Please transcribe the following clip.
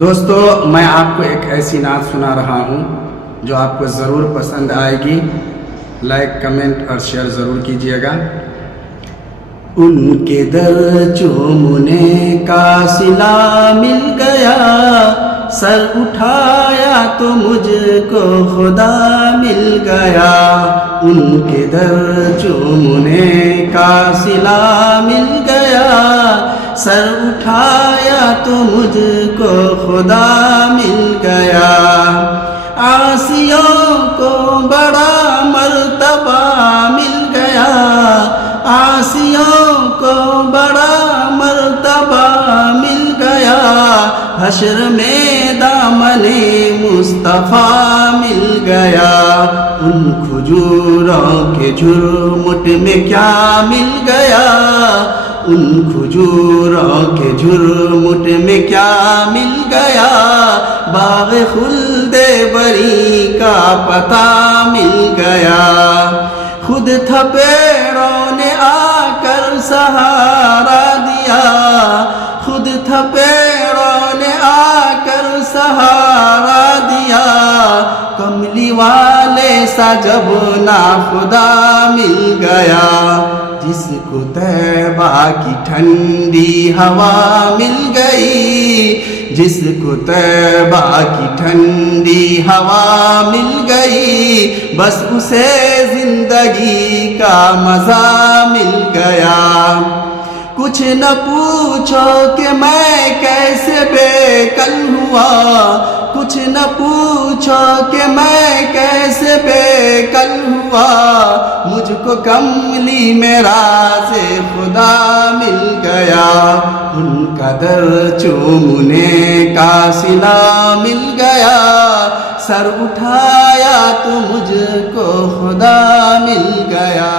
دوستو میں آپ کو ایک ایسی نعت سنا رہا ہوں جو آپ کو ضرور پسند آئے گی. لائک کمنٹ اور شیئر ضرور کیجیے گا. ان کے در چومنے کا صلہ مل گیا، سر اٹھایا تو مجھ کو خدا مل گیا. ان کے در چومنے کا صلہ مل گیا، سر اٹھایا تو مجھ کو خدا مل گیا. عاصیوں کو بڑا مرتبہ مل گیا، عاصیوں کو بڑا مرتبہ مل گیا. حشر میں دامن مصطفیٰ مل گیا. ان کھجوروں کے جھرمٹ میں کیا مل گیا، ان کھجوروں کے جھرمٹ میں کیا مل گیا. باغ خلد بری کا پتہ مل گیا. خود تھا پیڑوں نے آ کر سہارا دیا، خود تھا پیڑوں نے آ کر سہارا دیا. کملی والے سا جب نا خدا مل گیا، جس کو طیبہ کی ٹھنڈی ہوا مل گئی، جس کو طیبہ کی ٹھنڈی ہوا مل گئی. بس اسے زندگی کا مزہ مل گیا. کچھ نہ پوچھو کہ میں کیسے بے کل ہوا، کچھ نہ پوچھو کہ میں کیسے بے کل ہوا. مجھ کو کملی میرا سے خدا مل گیا. ان کا در چومنے کا صلہ مل گیا، سر اٹھایا تو مجھ کو خدا مل گیا.